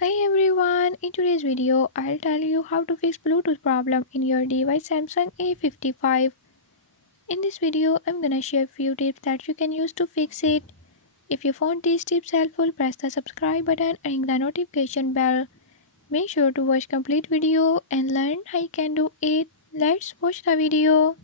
Hi everyone, in today's video I'll tell you how to fix Bluetooth problem in your device Samsung A55. In this video I'm gonna share few tips that you can use to fix it. If you found these tips helpful, press the subscribe button and ring the notification bell. Make sure to watch complete video and learn how you can do it. Let's watch the video.